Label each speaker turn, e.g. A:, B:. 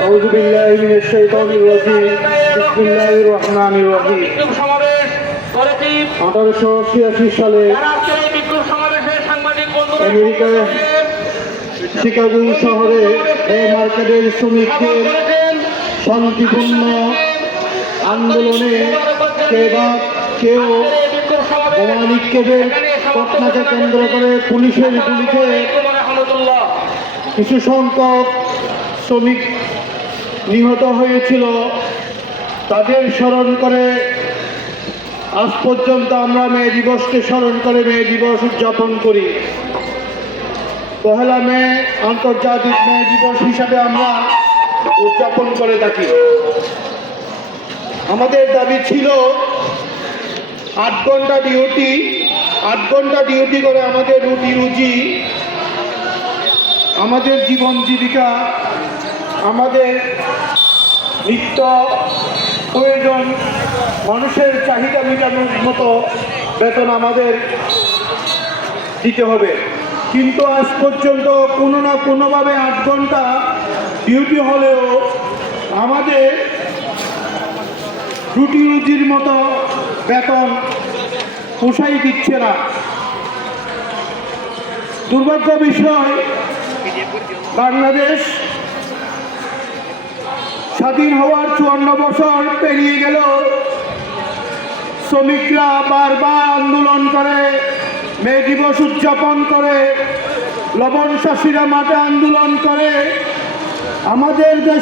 A: أعوذ بالله من الشيطان الرجيم بسم الله الرحمن الرحيم রাজিম। বিসমিল্লাহির সালে
B: আজকের
A: আমেরিকা শিকাগো শহরে এই মার্কেটের শ্রমিকদের শান্তিপূর্ণ আন্দোলনে কেউ নিক্ষেপের কেন্দ্র করে পুলিশের গুলিতে কিছু সংখ্যক শ্রমিক নিহত হয়েছিল। তাদের স্মরণ করে আজ পর্যন্ত আমরা মে দিবসকে স্মরণ করে মে দিবস উদযাপন করি। পহেলা মে আন্তর্জাতিক মে দিবস হিসাবে আমরা উদযাপন করে থাকি। আমাদের দাবি ছিল আট ঘণ্টা ডিউটি আট ঘণ্টা ডিউটি করে আমাদের রুটি রুজি আমাদের জীবন জীবিকা, আমাদের নিত্য প্রয়োজন, মানুষের চাহিদা মেটানোর মতো বেতন আমাদের দিতে হবে। কিন্তু আজ পর্যন্ত কোনো না কোনোভাবে আট ঘণ্টা ডিউটি হলেও আমাদের রুটি রুজির মতো বেতন পোষাই দিচ্ছে না। দুর্ভাগ্য বিষয় বাংলাদেশ স্বাধীন হওয়ার চুয়ান্ন বছর পেরিয়ে গেল। শ্রমিকরা বারবার আন্দোলন করে, মে দিবস উদযাপন করে লবণ চাষিরা মাঠে আন্দোলন করে। আমাদের দেশে